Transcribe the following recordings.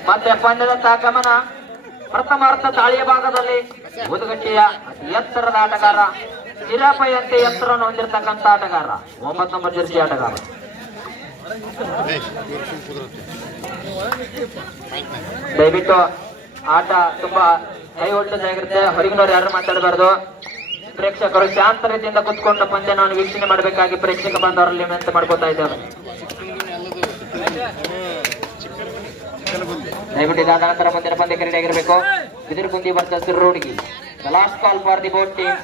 ಮತ್ತೆ ಪಂದ್ಯದತ್ತ ಗಮನ. ಪ್ರಥಮಾರ್ಧ ದಾಳಿಯ ಭಾಗದಲ್ಲಿ ಉದುಗಟ್ಟಿಯ ಅತಿ ಎತ್ತರದ ಆಟಗಾರ, ಚಿರಾಪೈಯಂತೆ ಎತ್ತರವನ್ನು ಹೊಂದಿರತಕ್ಕಂಥ ಆಟಗಾರ, 9 ನಂಬರ್ ಜರ್ಸಿ ಆಟಗಾರ. ದಯವಿಟ್ಟು ಆಟ ತುಂಬಾ ಹೈ ವೋಲ್ಟೇಜ್ ಆಗಿರುತ್ತೆ, ಹೊರಗಿನವ್ರು ಯಾರು ಮಾತಾಡಬಾರ್ದು. ಪ್ರೇಕ್ಷಕರು ಶಾಂತ ರೀತಿಯಿಂದ ಕುತ್ಕೊಂಡು ಪಂದ್ಯವನ್ನು ವೀಕ್ಷಣೆ ಮಾಡಬೇಕಾಗಿ ಪ್ರೇಕ್ಷಕ ಬಾಂಧವರಲ್ಲಿ ವಿನಂತಿ ಮಾಡ್ಕೋತಾ ಇದ್ದೇವೆ. ದಯವಿಟ್ಟು ಇದಾದ ನಂತರ ಮುಂದಿನ ಪಂದ್ಯಕ್ಕೆ ರೆಡಿ ಆಗಿರಬೇಕು. Bidirugundi versus Rodgi. The last call for the both team.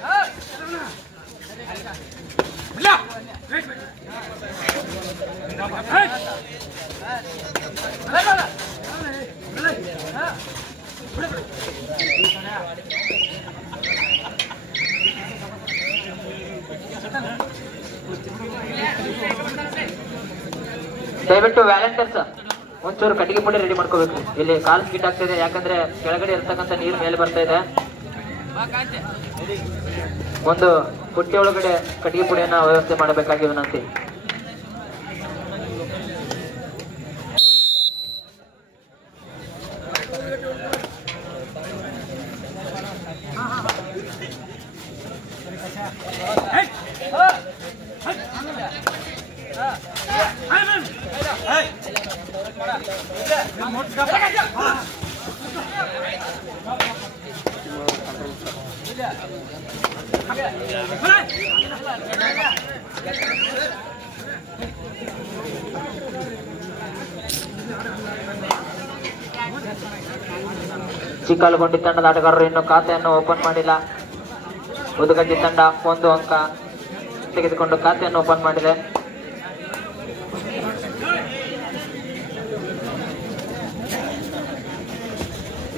ದಯವಿಟ್ಟು ವ್ಯಾಲೆಂಟೈನ್ಸ್ ಒಂಚೂರು ಕಟ್ಟಿಗೆ ಪುಡಿ ರೆಡಿ ಮಾಡ್ಕೋಬೇಕು. ಇಲ್ಲಿ ಕಾಲು ಸ್ಕಿಟ್ ಆಗ್ತಿದೆ, ಯಾಕಂದ್ರೆ ಕೆಳಗಡೆ ಇರ್ತಕ್ಕಂಥ ನೀರು ಮೇಲೆ ಬರ್ತಾ ಇದೆ. ಒಂದು ಪುಟ್ಟಿ ಒಳಗಡೆ ಕಟ್ಟಿಗೆ ಪುಡಿಯನ್ನ ವ್ಯವಸ್ಥೆ ಮಾಡಬೇಕಾಗಿ ವಿನಂತಿ. ಚಿಕ್ಕಲಗುಂಡಿ ತಂಡದ ಆಟಗಾರರು ಇನ್ನು ಖಾತೆಯನ್ನು ಓಪನ್ ಮಾಡಿಲ್ಲ. ಉದುಗಡ್ಡಿ ತಂಡ 1 ಅಂಕ ತೆಗೆದುಕೊಂಡು ಖಾತೆಯನ್ನು ಓಪನ್ ಮಾಡಿದೆ.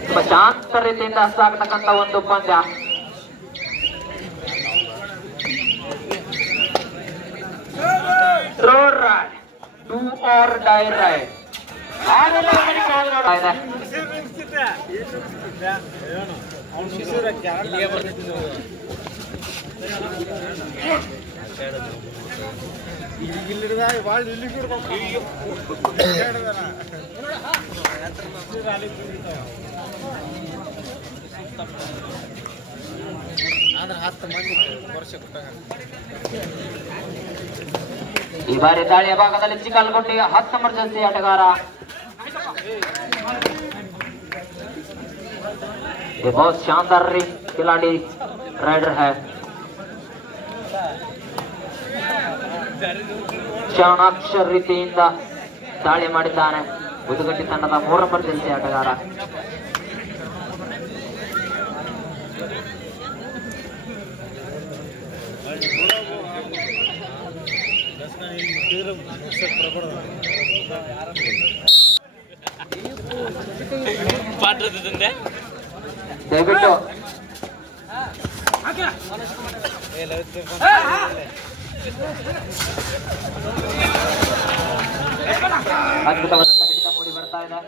ತುಂಬಾ ಶಾಂತ ರೀತಿಯಿಂದ ಸಾಗತಕ್ಕಂತ ಒಂದು ಪಂದ್ಯ. Throw raid, do or die raid. ಈ ಬಾರಿ ದಾಳಿಯ ಭಾಗದಲ್ಲಿ ಚಿಕ್ಕಲಗುಂಡಿಯ 10 ನಂಬರ್ ಜರ್ಸಿ ಆಟಗಾರ, ये बहुत शानदार खिलाड़ी राइडर है. ಚಾಣಾಕ್ಷ ರೀತಿಯಿಂದ ದಾಳಿ ಮಾಡಿದ್ದಾನೆ ಉದುಗಟ್ಟಿ ತಂಡದ 3 ನಂಬರ್ ಜರ್ಸಿ ಆಟಗಾರ. ದಯವಿಟ್ಟು ಅದ್ಭುತವಾದಂತಹ ಹಿಡಿತ ಮೂಡಿ ಬರ್ತಾ ಇದೆ.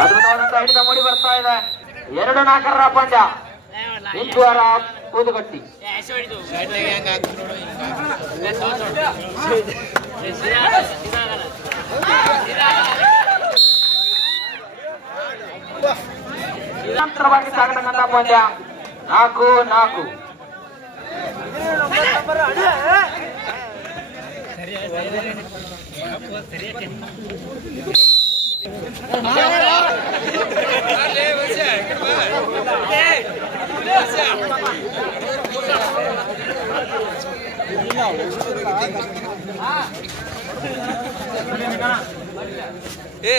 ಅದ್ಭುತವಾದಂತಹ ಹಿಡಿತ ಮೂಡಿ ಬರ್ತಾ ಇದೆ. 2-4 ಪಂದ್ಯ ಇಂದುವರ ಉದುಗಟ್ಟಿ. ನಿರಂತರವಾಗಿ ಸಾಗತಕ್ಕಂಥ ಪಂದ್ಯ 4-4.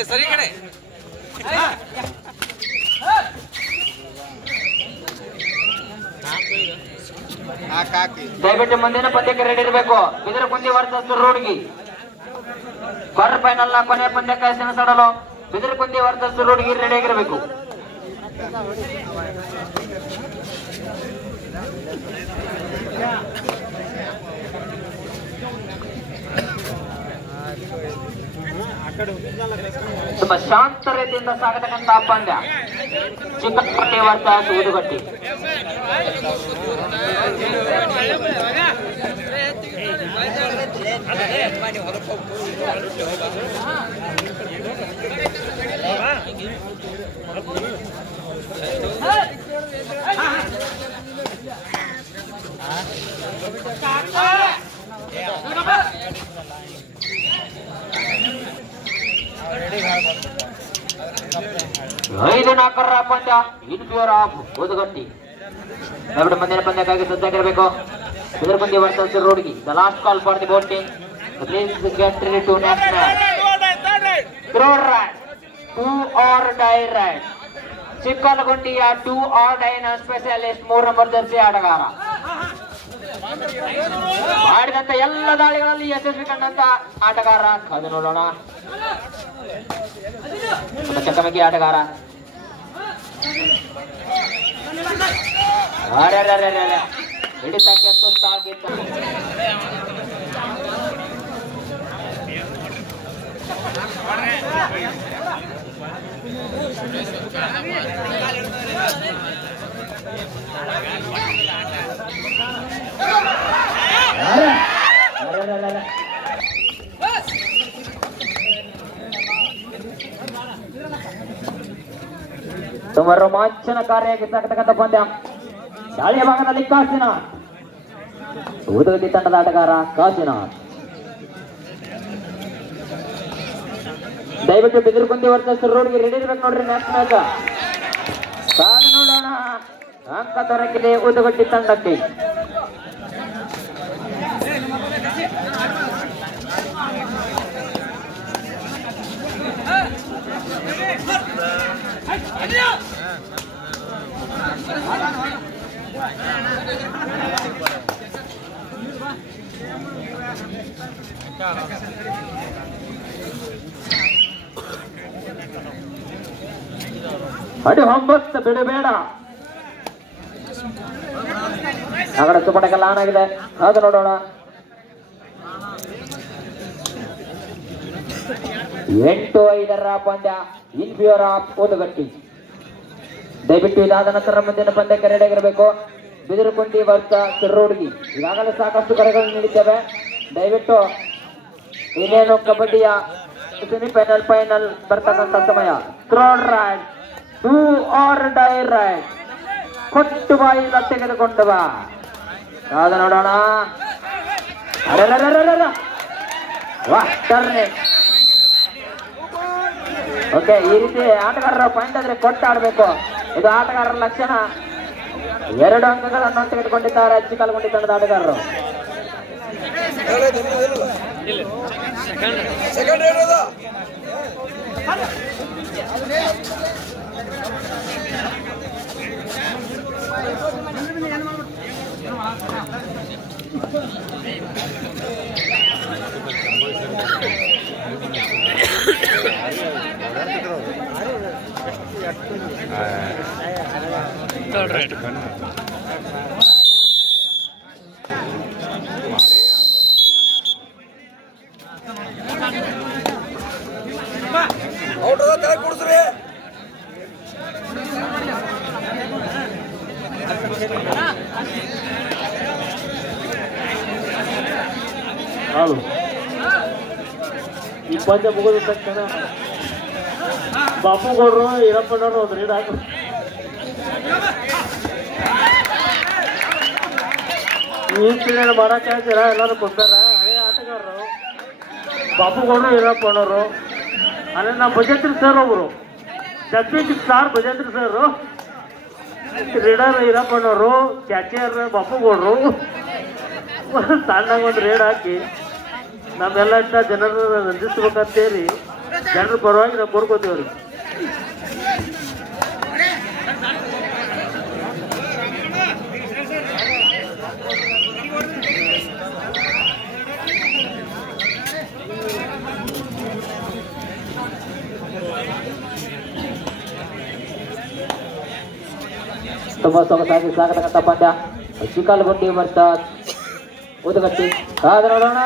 ಸರಿ ಕಡೆ ದಯವಿಟ್ಟು ಮುಂದಿನ ಪಂದ್ಯಕ್ಕೆ ರೆಡಿ ಇರಬೇಕು. ಇದರ ಕುಂದಿ ವರ್ಸಸ್ ರೂಡ್ಗಿ ಕ್ವಾರ್ಟರ್ ಫೈನಲ್ ನ ಕೊನೆಯ ಪಂದ್ಯಕ್ಕೆ ಸೆಣಸಾಡಲು ಬಿದಿರು ಕುಂದಿ ವರ್ಸಸ್ ರೂಡ್ಗಿ ರೆಡಿ ಆಗಿರಬೇಕು. ತುಂಬಾ ಶಾಂತ ರೀತಿಯಿಂದ ಸಾಗತಕ್ಕಂತಹ ಪಂದ್ಯ ಚಿಕ್ಕಪಟ್ಟಿ ವರ್ಸಸ್ ಊದುಗಟ್ಟಿ. ಐದು ನಾಲ್ಕರ ಪಂದ್ಯ ಇನ್ ಪ್ಯೂರ್ ಆಫ್ ಊದುಗಟ್ಟಿ. ದಯವಿಟ್ಟು ಮುಂದಿನ ಪಂದ್ಯಕ್ಕಾಗಿ ಸಜ್ಜಾಗಿರಬೇಕು. Bidirugundi versus Rudgi. The last call for the boating. Please get ready to next match. Throw right, 2 or die right. ಚಿಕ್ಕಲಗುಂಡಿಯ 2 or die ನ ಸ್ಪೆಷಲಿಸ್ಟ್ 3 ನಂಬರ್ ಜರ್ಸಿ ಆಟಗಾರ. ಮಾಡಿದಂತ ಎಲ್ಲ ದಾಳಿಗಳಲ್ಲಿ ಯಶಸ್ವಿ ಕಂಡಂತ ಆಟಗಾರ. ಕಾದು ನೋಡೋಣ. ಚಕಮಕಿ ಆಟಗಾರ. ಹಿಡಿತಕ್ಕೆ ಸುತ್ತಾಗಿದ್ದ ತುಂಬಾ ರೋಮಾಂಚನಕಾರಿಯಾಗಿ ಸಾಗತಕ್ಕಂಥ ಪಂದ್ಯ. ದಾಳಿಯ ಭಾಗದಲ್ಲಿ ಕಾಶಿನಾಥ್, ಊದುಗಟ್ಟಿ ತಂಡದ ಆಟಗಾರ ಕಾಶಿನಾಥ್. ದಯವಿಟ್ಟು ಬಿದಿರುಗುಂದಿ ವರ್ಸಸ್ ರೂಡ್ಗೆ ರೆಡಿ ಇರ್ಬೇಕು ನೋಡ್ರಿ. ನೆಕ್ಸ್ಟ್ ಮ್ಯಾಚ್ ಕಾದು ನೋಡೋಣ. ಅಂಕ ದೊರಕಿದೆ ಊದುಗಟ್ಟಿ ತಂಡಕ್ಕೆ. ಅಡಿ ಹೊಂಬತ್ತು ಬಿಡಬೇಡ. ಆಗಡ ಸುಪಟಕ್ಕೆಲ್ಲ ಆನ್ ಆಗಿದೆ. ಅದು ನೋಡೋಣ. 8-5 ಪಂದ್ಯ ಇನ್ ಪ್ಯೂರ್ ಆಫ್ ಊದುಗಟ್ಟಿ. ದಯವಿಟ್ಟು ಇದಾದ ನಂತರ ಮುಂದಿನ ಪಂದ್ಯಕ್ಕೆ ರೆಡಿ ಆಗಿರಬೇಕು. ಬಿದಿರುಗುಂಡಿ ವರ್ಸಸ್ ರೂಡ್ಗಿ. ಈಗಾಗಲೇ ಸಾಕಷ್ಟು ಕರೆಗಳು ನೀಡಿದ್ದೇವೆ. ದಯವಿಟ್ಟು ಇನ್ನೇನು ಕಬಡ್ಡಿಯ ಸೆಮಿಫೈನಲ್ ಫೈನಲ್ ಬರ್ತಕ್ಕಂಥ ಸಮಯ. Throw right, 2 or die right. ಕೊಟ್ಟು ಬಾಯಿಲ್ಲ ತೆಗೆದುಕೊಂಡು ಬಾ. ಕಾದು ನೋಡೋಣ. ಓಕೆ, ಈ ರೀತಿ ಆಟಗಾರರ ಪಾಯಿಂಟ್ ಆದ್ರೆ ಕೊಟ್ಟು ಆಡ್ಬೇಕು. ಇದು ಆಟಗಾರರ ಲಕ್ಷಣ. 2 ಅಂಕಗಳನ್ನು ತೆಗೆದುಕೊಂಡಿದ್ದಾರೆ ಚಿಕ್ಕಲಗುಂಡಿ ತಂಡದ ಆಟಗಾರರು. ಈ ಪಂದ್ಯ ಮುಗಿದ ತಕ್ಷಣ ಬಾಪುಗೌಡರು ಈರಪ್ಪನವರು ಒಂದು ರೀಡ್ ಹಾಕಿ ಈ ಪೀರಿಯಡ್ ಮಾಡಕ್ಕೆ ಎಲ್ಲರೂ ಕೊಡ್ತಾರ. ಹಳೆಯ ಆಟಗಾರರು ಬಾಪುಗೌಡರು ಈರಪ್ಪನವರು. ಅಲ್ಲೇ ನಮ್ಮ ಭಜಂತ್ರಿ ಸರ್ ಒಬ್ರು dubbing star Bhajantri sir, reader ಈರಪ್ಪನವರು, ಕ್ಯಾಚಿಯರ್ ಬಾಪುಗೌಡರು, ಸಣ್ಣಗೆ ಒಂದು ರೇಡ್ ಹಾಕಿ ನಮ್ಮೆಲ್ಲ ಇಂಥ ಜನರು ರಂಜಿಸ್ಬೇಕಂತೇಳಿ ಜನರ ಪರವಾಗಿ ನಾವು ಕೋರ್ಕೋತೀವ್ರಿ. ತುಂಬಾ ಸೊಗಸಾಗಿ ಸಾಗತಕ್ಕಂಥ ಪಂದ್ಯ ಚಿಕ್ಕಲಗುಂಡಿ ಮತ್ತು ಊದುಗಟ್ಟಿ. ಕಾದು ನೋಡೋಣ.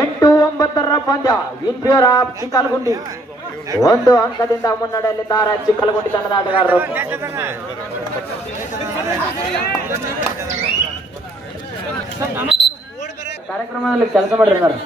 ಎಂಟು ಒಂಬತ್ತರ ಪಂದ್ಯ ಇನ್ ಫೇವರ್ ಆಫ್ ಚಿಕ್ಕಲಗುಂಡಿ. ಒಂದು ಅಂಕದಿಂದ ಮುನ್ನಡೆಯಲ್ಲಿದ್ದಾರೆ ಚಿಕ್ಕಲಗುಂಡಿ ತಂಡದ ಆಟಗಾರರು. ಕಾರ್ಯಕ್ರಮದಲ್ಲಿ ಕೆಲಸ ಮಾಡಿರ್ತಾರೆ.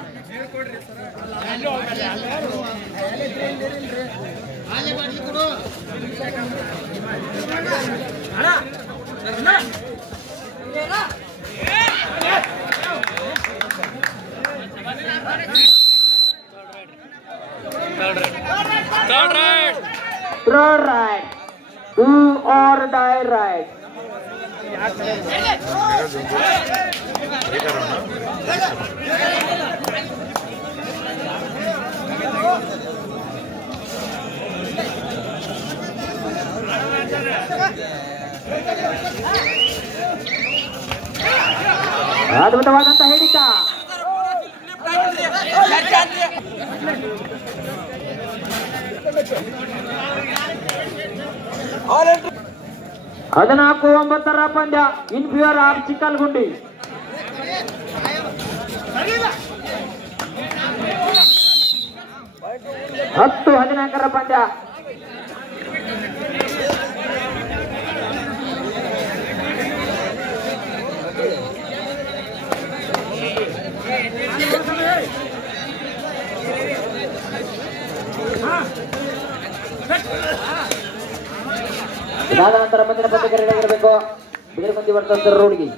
Third right, do or die right. ಅದ್ಭುತವಾದಂತ ಹಿಡಿತ. ಹದಿನಾಲ್ಕು ಒಂಬತ್ತರ ಪಂದ್ಯ ಇನ್ ಫೇವರ್ ಆಫ್ ಚಿಕ್ಕಲಗುಂಡಿ. ಹತ್ತು 14ರ ಪಂದ್ಯ. ಇದಾದ ನಂತರ ಮುಂದಿನ ಪಂದ್ಯಕ್ಕೆ ರೆಡಿ ಆಗಿರಬೇಕು. ಬಿದಿರುಗುಂದಿ ವರ್ಸಸ್ ರೋಡ್ಗಿ.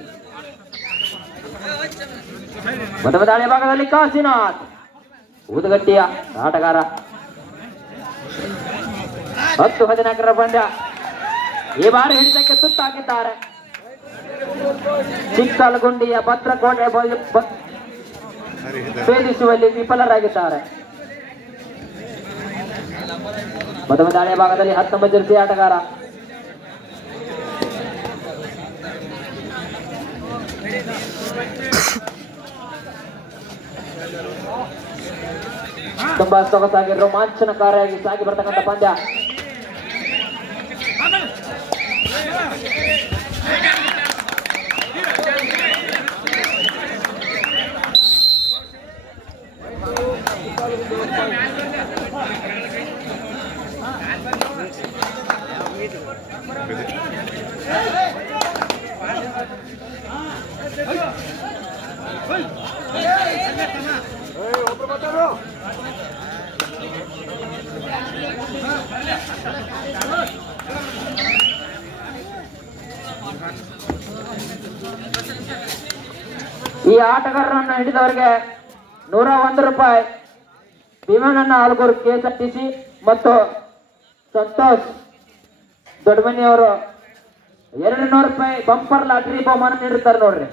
ಮೊದಲ ದಾಳಿಯ ಭಾಗದಲ್ಲಿ ಕಾಶಿನಾಥ್ ಊದುಗಟ್ಟಿಯ ಆಟಗಾರ. 10-14ರ ಪಂದ್ಯ. ಈ ಬಾರಿ ಹಿಡಿತಕ್ಕೆ ಸುತ್ತಾಗಿದ್ದಾರೆ. ಚಿಕ್ಕಲಗುಂಡಿಯ ಭದ್ರಕೋಟೆ ಭೇದಿಸುವಲ್ಲಿ ವಿಫಲರಾಗಿದ್ದಾರೆ. ಮೊದಲ ದಾಳಿಯ ಭಾಗದಲ್ಲಿ 19 ಜರ್ಸಿ ಆಟಗಾರ. ತುಂಬಾ ಸೊಗಸಾಗಿ ರೋಮಾಂಚನಕಾರಿಯಾಗಿ ಸಾಗಿ ಬರ್ತಕ್ಕಂಥ ಪಂದ್ಯ. ಈ ಆಟಗಾರರನ್ನು ಹಿಡಿದವರಿಗೆ 101 ರೂಪಾಯಿ. ಭೀಮನನ್ನ ಹಲಗೂರು KSRTC ಮತ್ತು ಸಂತೋಷ್ ದೊಡ್ಡಮನಿಯವರು 200 ರೂಪಾಯಿ ಬಂಪರ್ ಲಾಟರಿ ಬಹುಮಾನ ನೀಡುತ್ತಾರೆ ನೋಡ್ರಿ.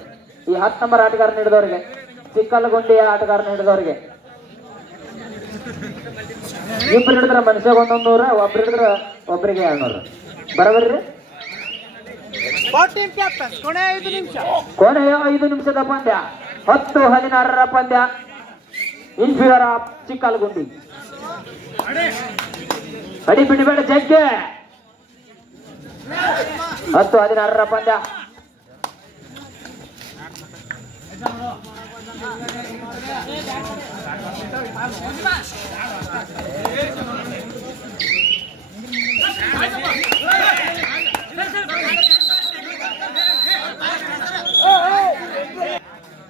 ಈ 10 ನಂಬರ್ ಆಟಗಾರ ಹಿಡಿದವರಿಗೆ, ಚಿಕ್ಕಲಗುಂಡಿಯ ಆಟಗಾರನ ಹಿಡಿದವರಿಗೆ. ಇಬ್ರು ಹಿಡಿದ್ರ ಮನುಷ್ಯಗೆ 100, ಒಬ್ರು ಹಿಡಿದ್ರ ಒಬ್ಬರಿಗೆ 200. ಬರಬರ್ರಿ. ಕೊನೆಯ 5 ನಿಮಿಷದ ಪಂದ್ಯ. 10-16ರ ಪಂದ್ಯ ಇನ್ ಫೇವರ್ ಆಫ್ ಚಿಕ್ಕಲಗುಂಡಿ. ಅಡಿ ಬಿಡಬೇಡ ಜಗ್ಗೆ. 10-16ರ ಪಂದ್ಯ.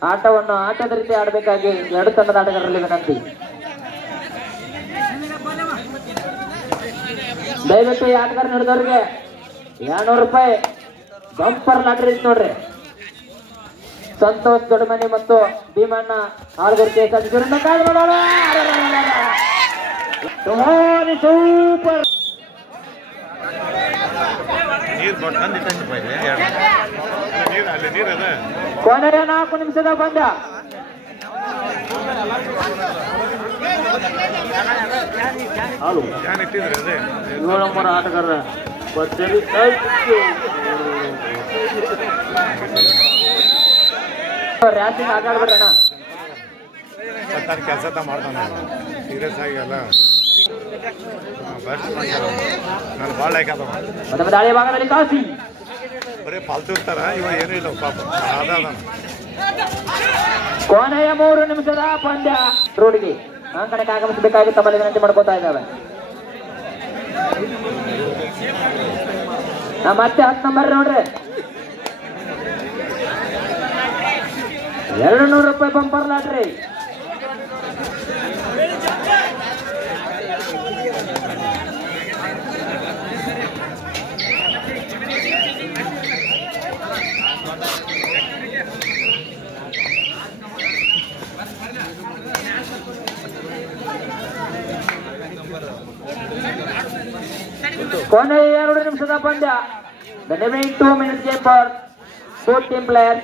ಆಟವನ್ನು ಆಟದ ರೀತಿ ಆಡಬೇಕಾಗಿ ಎರಡು ತಂಡದ ಆಟಗಾರರಲ್ಲಿ ವಿನಂತಿ. ದಯವಿಟ್ಟು ಈ ಆಟಗಾರ ಹಿಡಿದವರಿಗೆ 200 ರೂಪಾಯಿ ಬಂಪರ್ ಲಾಟ್ರಿ ನೋಡ್ರಿ. ಸಂತೋಷ್ ದೊಡ್ಡಮನಿ ಮತ್ತು ಭೀಮಣ್ಣ ಆಳ್ಗುರ್ತಿ ಸೂಪರ್. ಕೊನೆಯ 4 ನಿಮಿಷದ ಪಂದ್ಯ. ನಂಬರ್ ಆಟಗಾರ ರ್ಯಾಸಿಂಗ್ ಆಟಾಡ್ಬಿಡ್ರಣ. ಕೆಲಸ ಮಾಡ್ತಾನೆ ಸೀರಿಯಸ್ ಆಗಿ ಅಲ್ಲ. ನಾನು ಭಾಳ ಲೈಕ್ ಅದ. ದಾಳಿ ಭಾಗದಲ್ಲಿ ಕಾಸಿ ಬರೀ ಪಾಲ್ತು ಇರ್ತಾರ, ಇವ ಏನೂ ಇಲ್ಲ ಪಾಪ. ಕೊನೆಯ 3 ನಿಮಿಷದ ಪಂದ್ಯ. ರೋಡ್ಗೆ ಅಂಕಣಕ್ಕೆ ಆಗಮಿಸಬೇಕಾಗಿ ತಮ್ಮಲ್ಲಿ ವಿನಂತಿ ಮಾಡ್ಕೋತಾ ಇದ್ದಾವೆ. ಮತ್ತೆ 10 ನಂಬರ್ ನೋಡ್ರಿ. 200 ರೂಪಾಯಿ ಬಂಪರ್ ಲಾಟ್ರಿ. ಕೊನೆಯ 2 ನಿಮಿಷದ ಪಂದ್ಯ. The remaining 2 minutes game for both team players.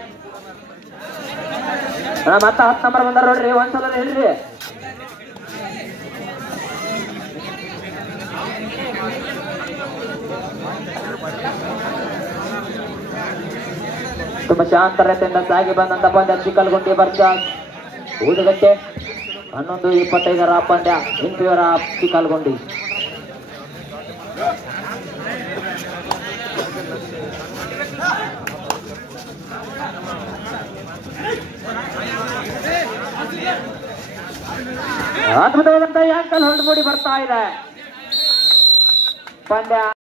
ಮತ್ತೆ 10 ನಂಬರ್ ಬಂದಾರ ನೋಡ್ರಿ. ಒಂದ್ಸಲ ಹೇಳ್ರಿ. ತುಂಬಾ ಶಾಂತರತೆಯಿಂದ ಸಾಗಿ ಬಂದಂತ ಪಂದ್ಯ. ಚಿಕ್ಕಲ್ಗುಂಡಿ ಬರ್ಜಾಸ್ ಊದುಗಟ್ಟೆ 11:25 ಪಂದ್ಯ. ಇಂಪಿಯವರ ಚಿಕ್ಕಲ್ಗುಂಡಿ. ಅದ್ಭುತವಾದಂತ ಆಂಕಲ್ ಹೊರಟು ಮೂಡಿ ಬರ್ತಾ ಇದೆ ಪಂದ್ಯ.